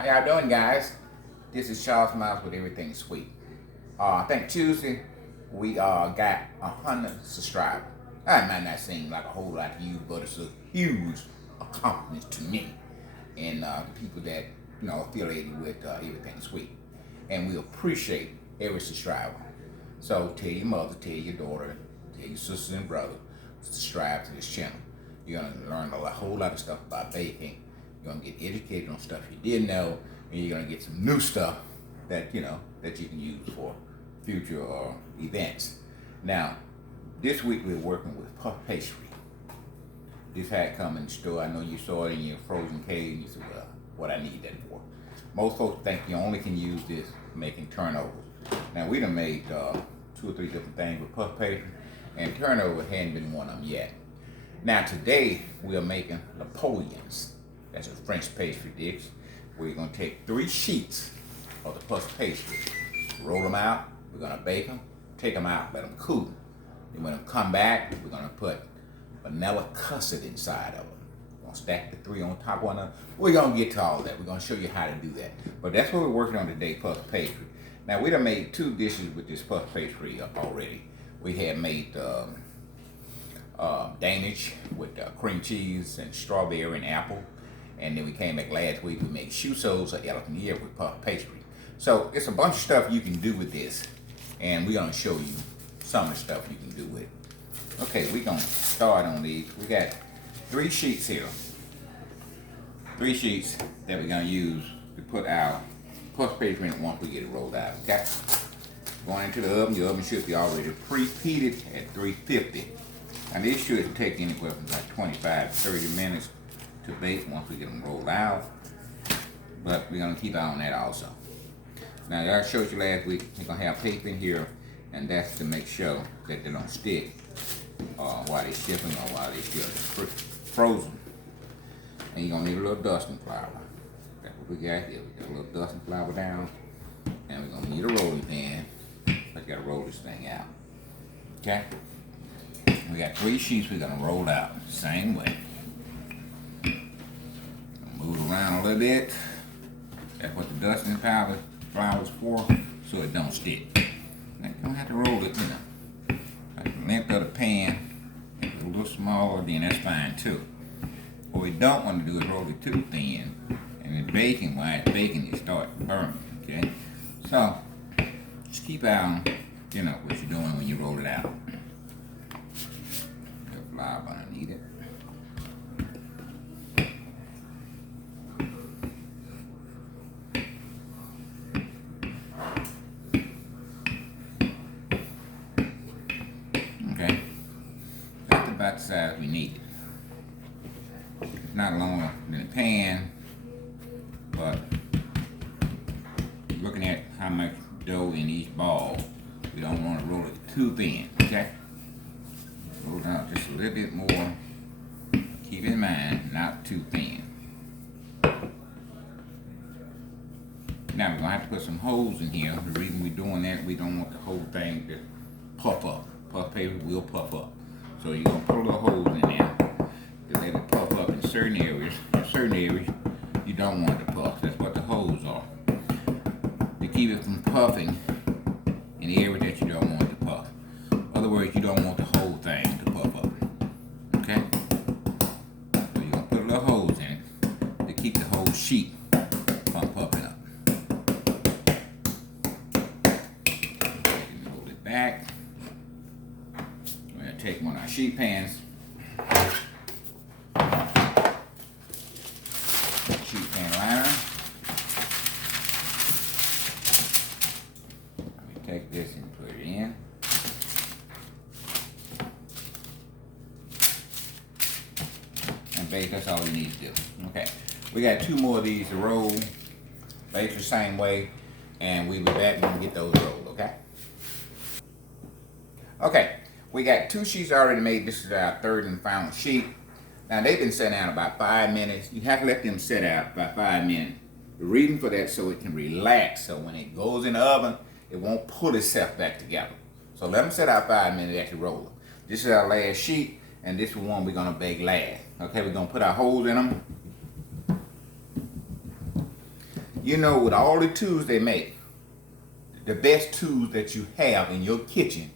How y'all doing, guys? This is Charles Miles with Everything Sweet. I think Tuesday we got 100 subscribers. That might not seem like a whole lot to you, but it's a huge accomplishment to me and the people that affiliated with Everything Sweet. And we appreciate every subscriber. So tell your mother, tell your daughter, tell your sisters and brothers to subscribe to this channel. You're gonna learn a whole lot of stuff about baking. You're gonna get educated on stuff you didn't know, and you're gonna get some new stuff that that you can use for future events. Now, this week we're working with puff pastry. This had come in the store. I know you saw it in your frozen cake, and you said, "Well, what I need that for?" Most folks think you only can use this for making turnovers. Now, we done made 2 or 3 different things with puff pastry, and turnover hadn't been one of them yet. Now, today we are making Napoleons. That's a French pastry dish. We're going to take 3 sheets of the puff pastry, roll them out. We're going to bake them, take them out, let them cool. Then when they come back, we're going to put vanilla custard inside of them. We're going to stack the 3 on top of one another. We're going to get to all that. We're going to show you how to do that. But that's what we're working on today, puff pastry. Now, we done made 2 dishes with this puff pastry already. We had made Danish with cream cheese and strawberry and apple. And then we came back last week, we made shoe soles or elephant ear with puff pastry. So it's a bunch of stuff you can do with this. And we're gonna show you some of the stuff you can do with it. Okay, we're gonna start on these. We got 3 sheets here. 3 sheets that we're gonna use to put our puff pastry in once we get it rolled out, okay? Going into the oven, your oven should be already preheated at 350. And this should take anywhere from about 25 to 30 minutes to bake once we get them rolled out. But we're gonna keep an eye on that also. Now, as I showed you last week, you're gonna have paper in here, and that's to make sure that they don't stick while they're shipping or while they're still frozen. And you're gonna need a little dusting flour. That's what we got here. We got a little dusting flour down, and we're gonna need a rolling pin. I gotta roll this thing out. Okay? We got 3 sheets we're gonna roll out the same way. Move it around a little bit. That's what the dusting flour is for, so it don't stick. Now, you don't have to roll it, like the length of the pan. If it's a little smaller, then that's fine too. What we don't want to do is roll it too thin, and in baking, while it's baking, it starts burning. Okay, so just keep out on, what you're doing when you roll it out. The flour underneath it. Okay, that's about the size we need. It's not longer than a pan, but looking at how much dough in each ball, we don't want to roll it too thin, okay? Roll it out just a little bit more. Keep in mind, not too thin. Now we're going to have to put some holes in here. The reason we're doing that, we don't want the whole thing to puff up. Puff paper will puff up. So you're going to put a little holes in there to let it puff up in certain areas. In certain areas, you don't want it to puff. That's what the holes are. To keep it from puffing in the area that you don't want it to puff. In other words, you don't want the whole thing to puff up. Okay? So you're going to put a little holes in it to keep the whole sheet from puffing up. Hold it back. We're going to take one of our sheet pans. Sheet pan liner. Take this and put it in. And bake, that's all we need to do. Okay, we got 2 more of these to roll. Bake the same way, and we'll be back when we get those rolled, okay? Okay, we got 2 sheets already made. This is our 3rd and final sheet. Now, they've been set out about 5 minutes. You have to let them set out about 5 minutes. The reason for that, so it can relax, so when it goes in the oven, it won't pull itself back together. So let them set out 5 minutes after you roll them. This is our last sheet, and this is the one we're gonna bake last. Okay, we're gonna put our holes in them. You know, with all the tools they make, the best tools that you have in your kitchen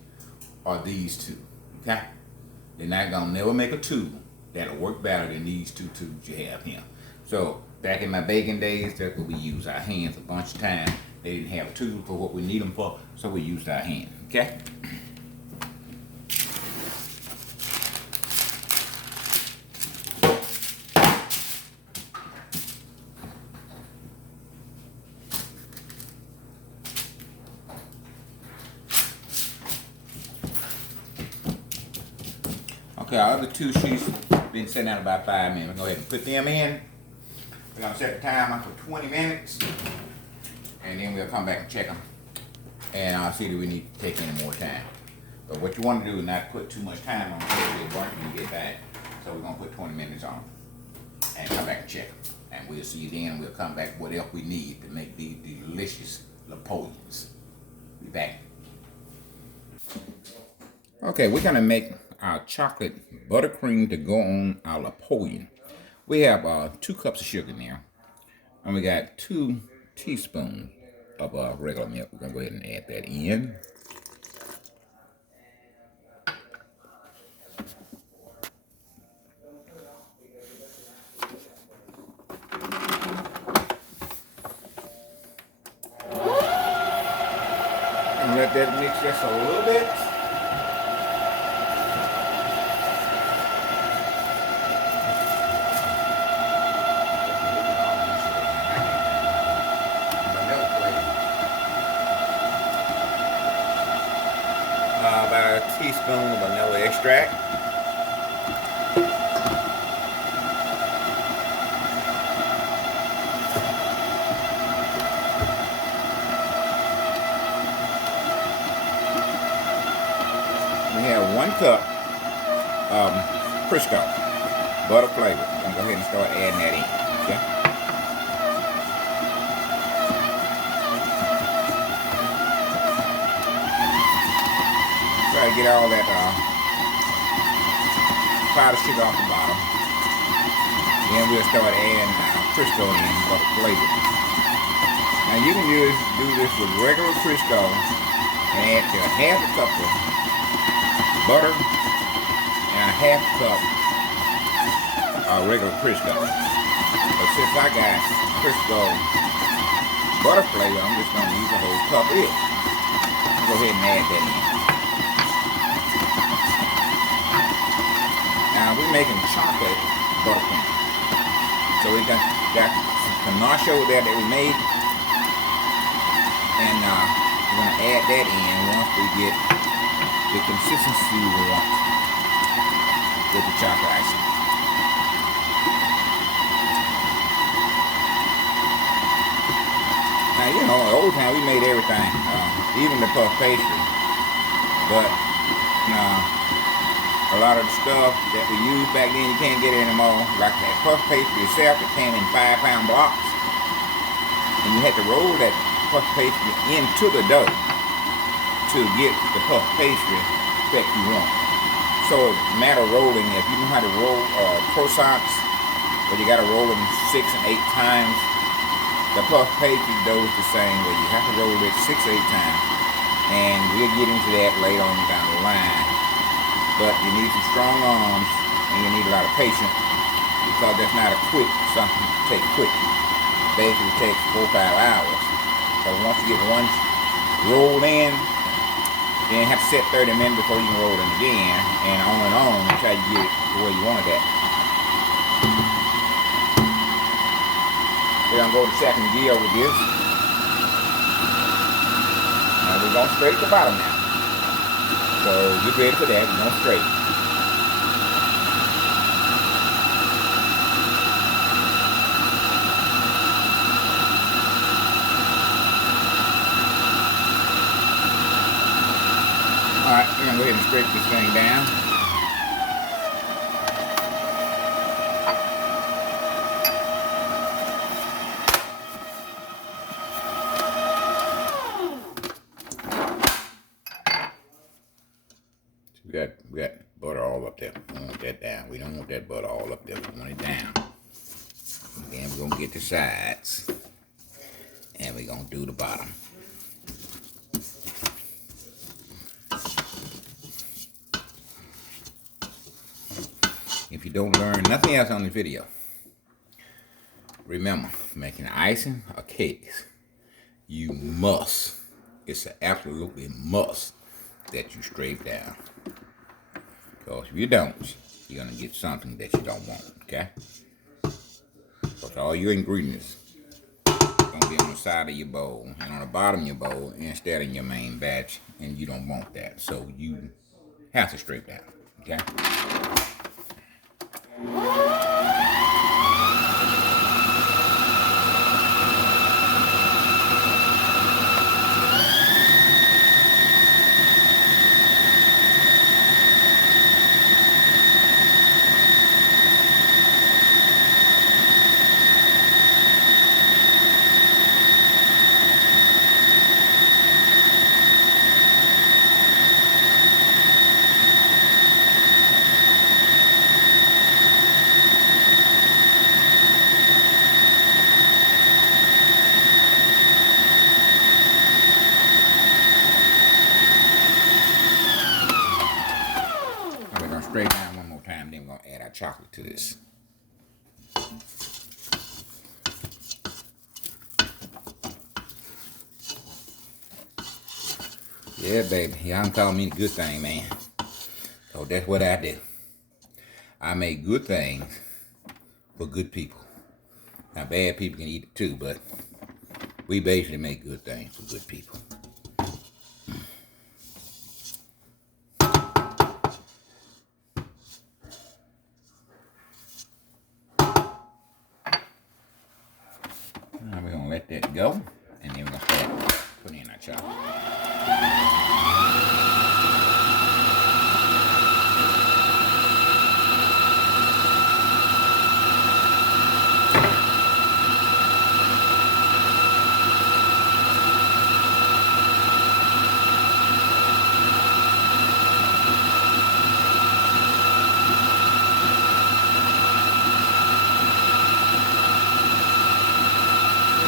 are these two. Okay? They're not gonna never make a tool that'll work better than these two tools you have here. So back in my baking days, that's what we used our hands a bunch of times. They didn't have tools for what we need them for, so we used our hands. Okay? Okay, our other two sheets been sitting out about 5 minutes. Go ahead and put them in. We're gonna set the timer for 20 minutes, and then we'll come back and check them, and I'll see if we need to take any more time. But what you want to do is not put too much time on it because they burn when you get back. So we're gonna put 20 minutes on them, and come back and check them, and we'll see you then. We'll come back with what else we need to make these delicious Napoleons. Be back. Okay, we're gonna make our chocolate buttercream to go on our Napoleon. We have 2 cups of sugar now, and we got 2 teaspoons of regular milk. We're gonna go ahead and add that in. And let that mix just a little bit. About a teaspoon of vanilla extract. We have 1 cup of Crisco, butter flavor. I'm going to go ahead and start adding that in. Okay? Try to get all that powdered sugar off the bottom. Then we'll start adding Crisco in, butter flavor. Now you can do this with regular Crisco and add to half a cup of butter and a half cup of regular Crisco. But since I got Crisco butter flavor, I'm just going to use a whole cup of it. I'll go ahead and add that in. Now we're making chocolate buttercream. So we got some ganache over there that we made, and we're going to add that in once we get the consistency we want with the chocolate icing. Now you know, old time we made everything, even the puff pastry, but a lot of the stuff that we used back then, you can't get it anymore. Like that puff pastry itself, it came in 5-pound blocks. And you had to roll that puff pastry into the dough to get the puff pastry that you want. So it's a matter of rolling. If you know how to roll croissants, but you got to roll them 6 and 8 times, the puff pastry dough is the same way. You have to roll it 6 or 8 times. And we'll get into that later on down the line. But you need some strong arms, and you need a lot of patience, because that's not a quick, something to take quick. Basically it takes 4 or 5 hours. So once you get one rolled in, then you have to set 30 minutes before you can roll it again, and on until you get it the way you want it at. We're going to go to second gear with this. Now we're going straight to the bottom now. So get ready for that, we're going straight. Alright, we're going to go ahead and scrape this thing down. We got butter all up there. We don't want that down. We don't want that butter all up there. We want it down. And then we're going to get the sides. we're gonna do the bottom. If you don't learn nothing else on this video, remember, making icing or cakes, you must, it's an absolutely must that you scrape down. Because if you don't, you're going to get something that you don't want, okay? Because all your ingredients are going to be on the side of your bowl and on the bottom of your bowl instead of your main batch, and you don't want that. So you have to scrape down, okay? Scrape down one more time, then we're going to add our chocolate to this. Yeah, baby. Y'all can call me the good thing, man. So that's what I do. I make good things for good people. Now, bad people can eat it too, but we basically make good things for good people. Now we're going to let that go, and then we're going to start putting in our chocolate.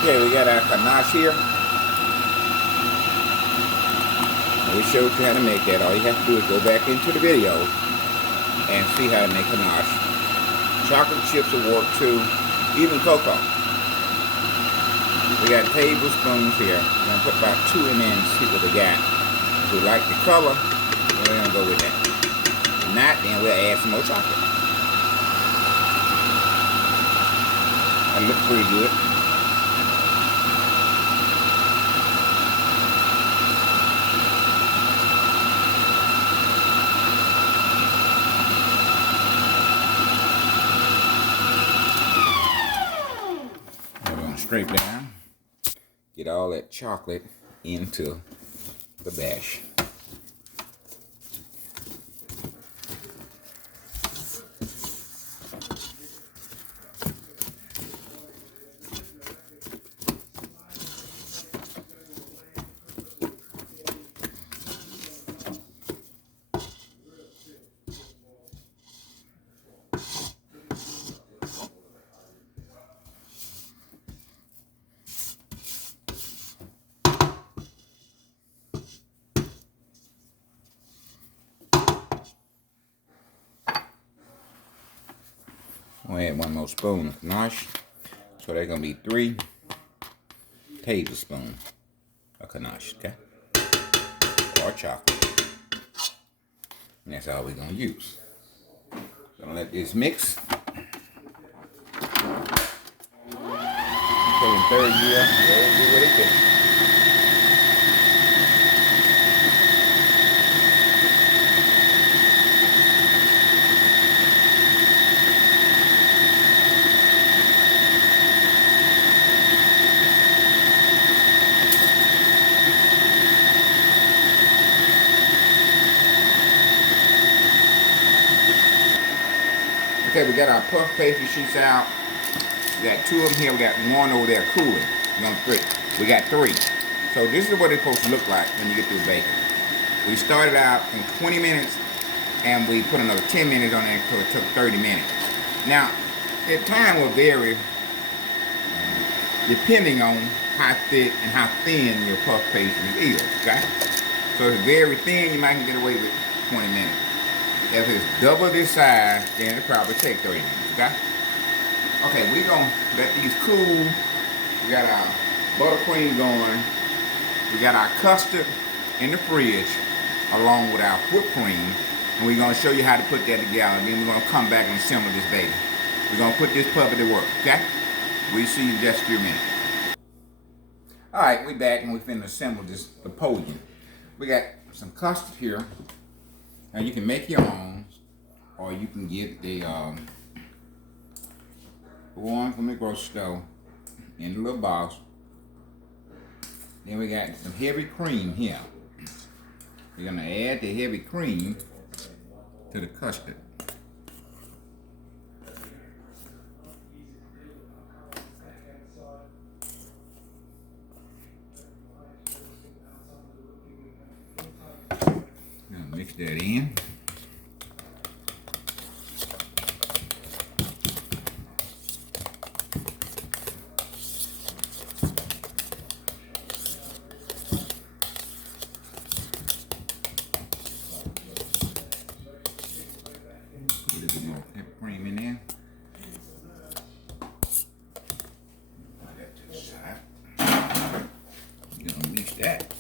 Okay, we got our ganache here. We showed you how to make that. All you have to do is go back into the video and see how to make ganache. Chocolate chips will work too, even cocoa. We got tablespoons here. We're going to put about 2 in there and see what we got. If we like the color, then we're going to go with that. If not, then we'll add some more chocolate. That looks pretty good. Scrape down, get all that chocolate into the bash. We'll add 1 more spoon of ganache. So there's going to be 3 tablespoons of ganache, okay? Or chocolate. And that's all we're going to use. Gonna let this mix. So in 3rd gear, we'll do what it is. Okay, we got our puff pastry sheets out. We got 2 of them here. We got 1 over there cooling. We got 3. So this is what it's supposed to look like when you get through baking. We started out in 20 minutes, and we put another 10 minutes on there until it took 30 minutes. Now, the time will vary depending on how thick and how thin your puff pastry is, okay? So if it's very thin, you might can get away with 20 minutes. If it's double this size, then it'll probably take 30 minutes, okay? Okay, we're gonna let these cool. We got our buttercream going. We got our custard in the fridge along with our whipped cream. And we're gonna show you how to put that together. Then we're gonna come back and assemble this baby. We're gonna put this puppy to work, okay? We'll see you in just a few minutes. All right, we back and we finna assemble this Napoleon. We got some custard here. Now you can make your own, or you can get the one from the grocery store in a little box. Then we got some heavy cream here. We're gonna add the heavy cream to the custard. Now mix that in. Cream in there. Put that to the side. You're gonna mix that.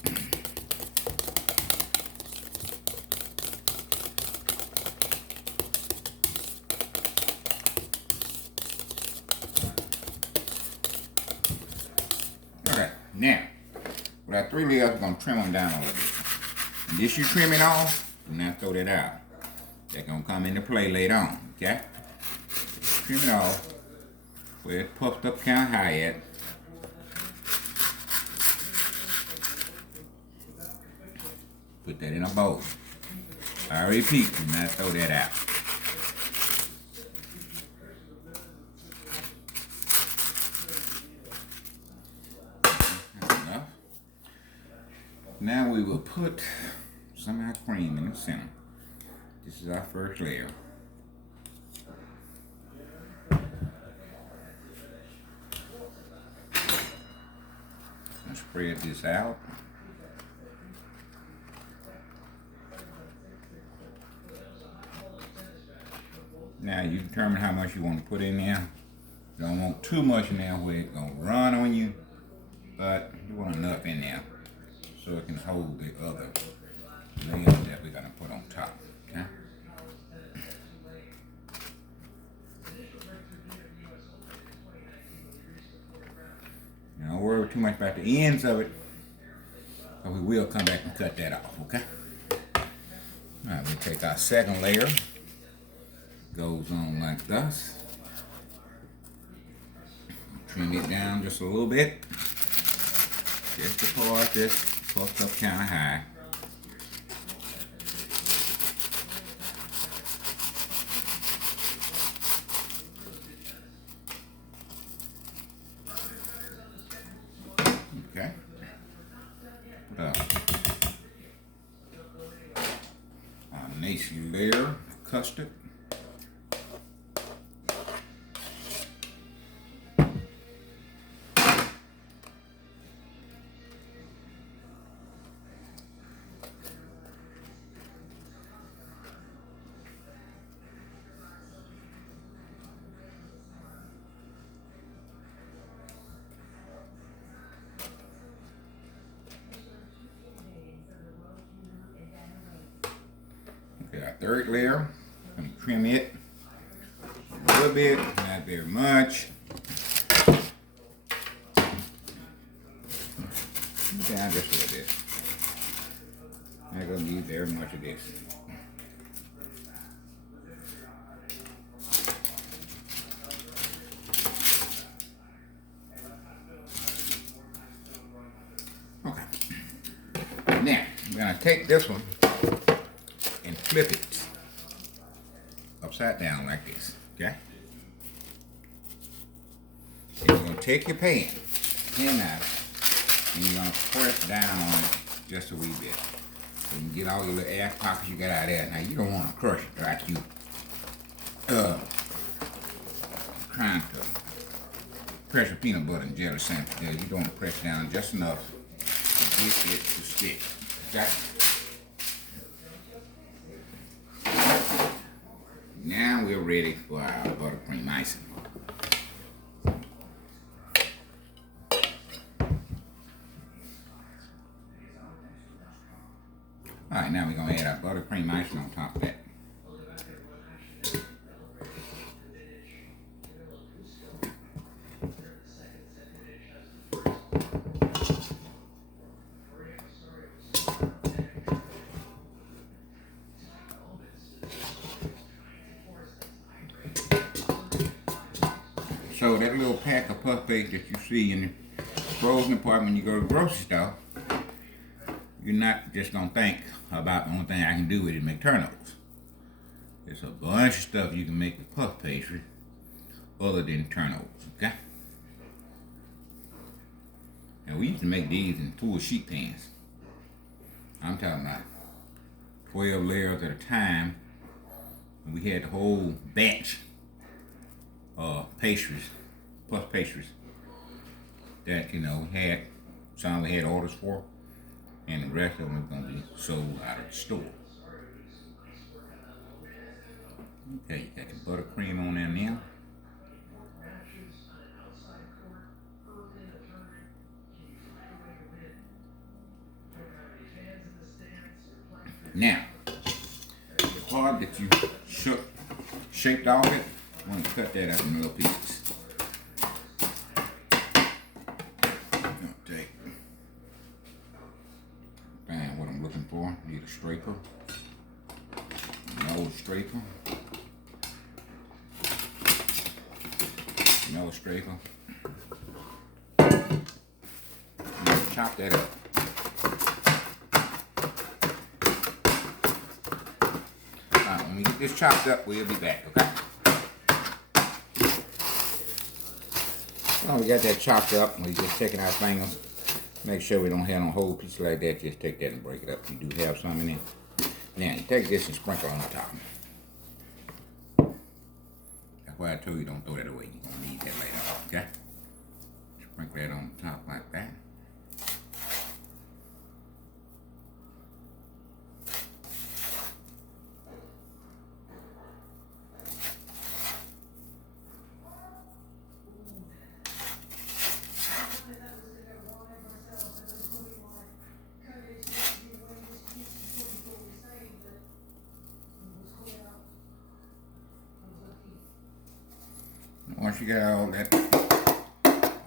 Alright, now with our 3 layers, we're gonna trim them down a little bit. And this you trim it off, do not throw that out. That's gonna come into play later on, okay? Trim it off where it's puffed up kind of high at. Put that in a bowl. I repeat, do not throw that out. That's enough. Now we will put some of our cream in the center. This is our first layer. And spread this out. Now you determine how much you want to put in there. You don't want too much in there where it's gonna run on you, but you want enough in there so it can hold the other layers that we're gonna put on top. Okay? Now, don't worry too much about the ends of it, but we will come back and cut that off, okay? Alright, we take our second layer, goes on like this. Trim it down just a little bit. Just the part that's puffed up kind of high. Okay. Our next layer of custard. Okay, our third layer, I'm going to trim it a little bit, not very much. Down just a little bit. Not going to need very much of this. Okay. Now, we're going to take this one and flip it upside down like this, okay? And you're going to take your pan out, and you're going to press down on it just a wee bit. So you can get all your little air pockets you got out of there. Now, you don't want to crush it like you trying to press your peanut butter and jelly sandwich there. You don't press down just enough to get it to stick. Okay? Now we're ready for our buttercream icing. Alright, now we're going to add our buttercream icing on top of that. So that little pack of puff paste that you see in the frozen department when you go to the grocery store, you're not just going to think about the only thing I can do with it make turnovers. There's a bunch of stuff you can make with puff pastry other than turnovers, okay? And we used to make these in full sheet pans. I'm talking about 12 layers at a time. And we had the whole batch pastries, puff pastries that, you know, had some we had orders for, and the rest of them are going to be sold out of the store. Okay, you got your buttercream on there now. Now, the part that you shaped off it, I'm going to cut that up in little pieces. Take what I'm looking for. Need a scraper, another scraper, another scraper. Chop that up. When we get this chopped up, we'll be back, okay? Well, we got that chopped up, and we just taking our fingers. Make sure we don't have no whole piece like that. Just take that and break it up. You do have some in there. Now, you take this and sprinkle on the top. That's why I told you don't throw that away. You're going to need that later, okay? Sprinkle that on the top like that. Once you got all that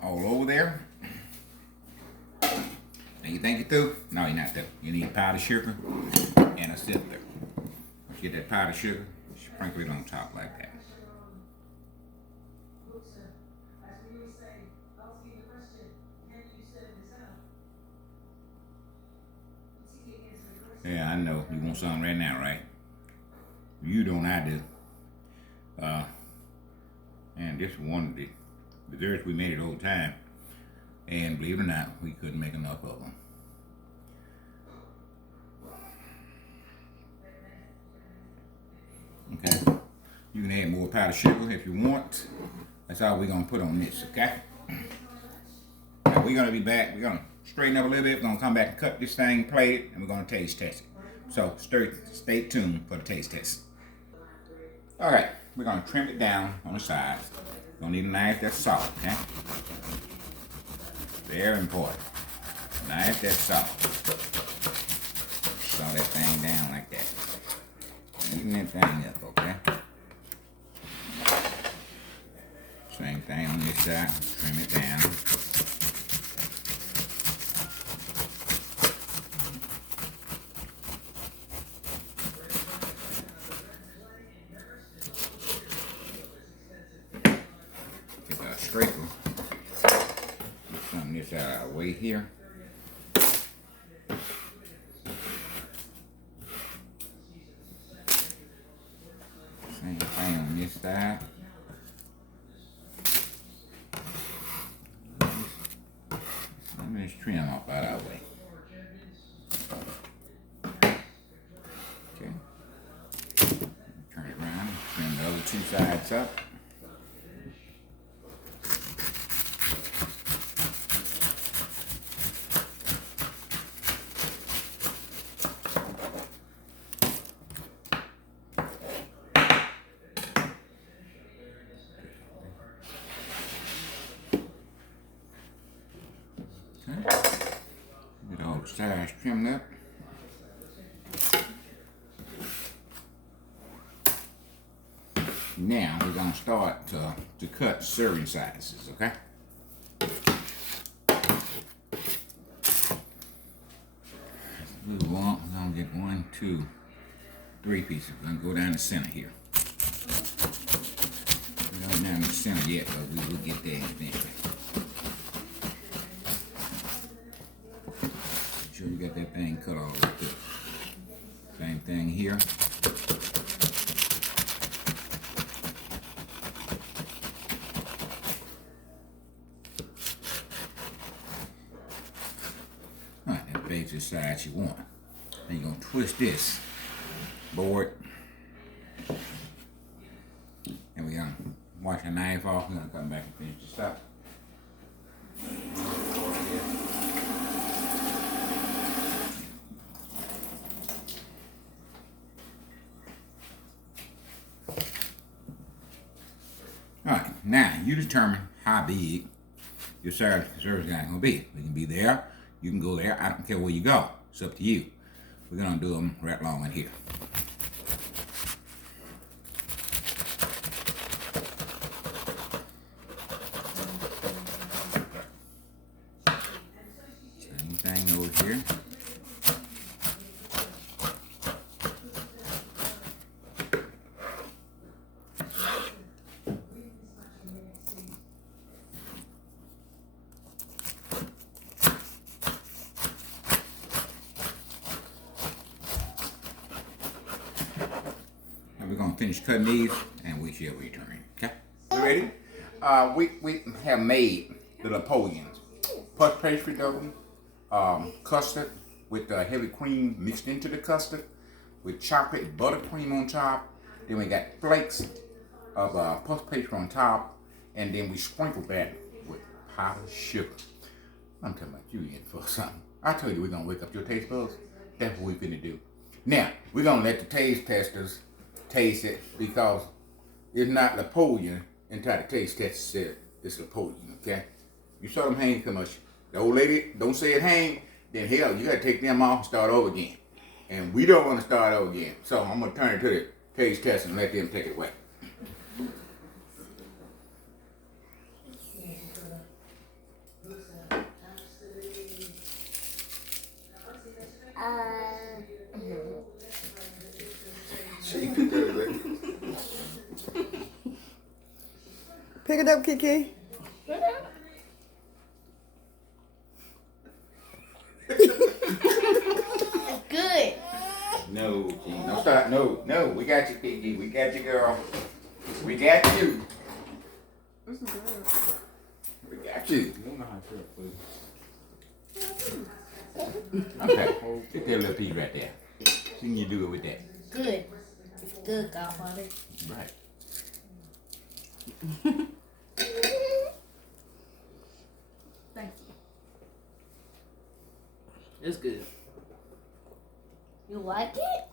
all over there, and you think you're through, no, you're not through. You need powdered sugar and a sifter. Once you get that powdered sugar, sprinkle it on top like that. Yeah, I know. You want something right now, right? You don't, I do. And this is one of the desserts we made it all the time. And believe it or not, we couldn't make enough of them. Okay. You can add more powdered sugar if you want. That's all we're going to put on this, okay? Now we're going to be back. We're going to straighten up a little bit. We're going to come back and cut this thing, plate it, and we're going to taste test it. So stay tuned for the taste test. All right. We're going to trim it down on the sides. You're going to need a knife that's soft, okay? Very important. Knife that's soft. Saw that thing down like that. Even that thing up, okay? Same thing on this side. Trim it down. Scraper. Get some of this out of our way here. Same thing on this side. Let me just trim off out of our way. Okay. Turn it around. Trim the other two sides up. Okay. Get all the sides trimmed up. Now we're gonna start to cut serving sizes, okay? We're gonna get 1, 2, 3 pieces. We're gonna go down the center here. We're not down the center yet, but we will get there eventually. Make sure you got that thing cut all the way through. Same thing here. The side you want. Then you're gonna twist this board, and we're gonna wash the knife off. We're gonna come back and finish this up. All right, now you determine how big your service is gonna be. We can be there. You can go there. I don't care where you go. It's up to you. We're going to do them right along in here. Same thing over here. We're going to finish cutting these and we shall return. Okay? You ready? We have made the Napoleons. Puff pastry dough, custard with heavy cream mixed into the custard with chocolate buttercream on top. Then we got flakes of puff pastry on top. And then we sprinkled that with powdered sugar. I'm talking about you in for something. I told you we're going to wake up your taste buds. That's what we're going to do. Now, we're going to let the taste testers taste it because it's not Napoleon until the taste tester said it's Napoleon, okay? You saw them hang commercial. The old lady don't say it hang, then hell, you gotta take them off and start over again. And we don't want to start over again. So I'm gonna turn it to the taste tester and let them take it away. Pick it up, Kiki. Good. No, Kiki, don't start. No, we got you, Kiki. We got you, girl. We got you. We got you. Okay, get that little piece right there. See what you do it with that. Good. It's good, Godfather. Right. Thank you. It's good. You like it?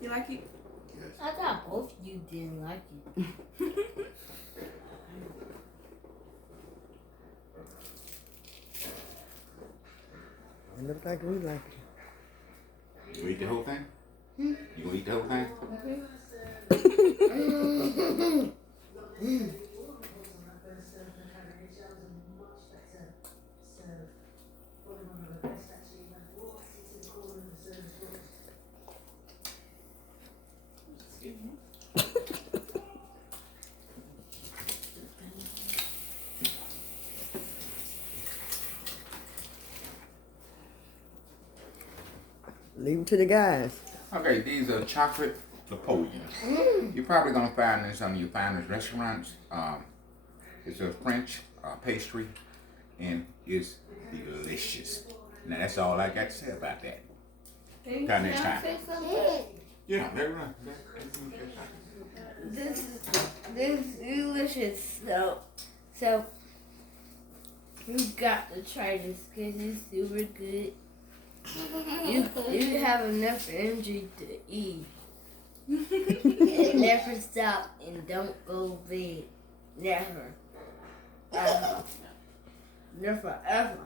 You like it? Yes. I thought both of you didn't like it. It looks like we like it. You eat the whole thing? You gonna eat the whole thing? Leave them to the guys. Okay, these are chocolate Napoleons. You're probably gonna find in some of your finest restaurants. It's a French pastry, and it's delicious. Now that's all I got to say about that. Till next time. Yeah, they're right. This is delicious. So you got to try this because it's super good. You have enough energy to eat. And never stop and don't go bed. Never. Ever. Never ever.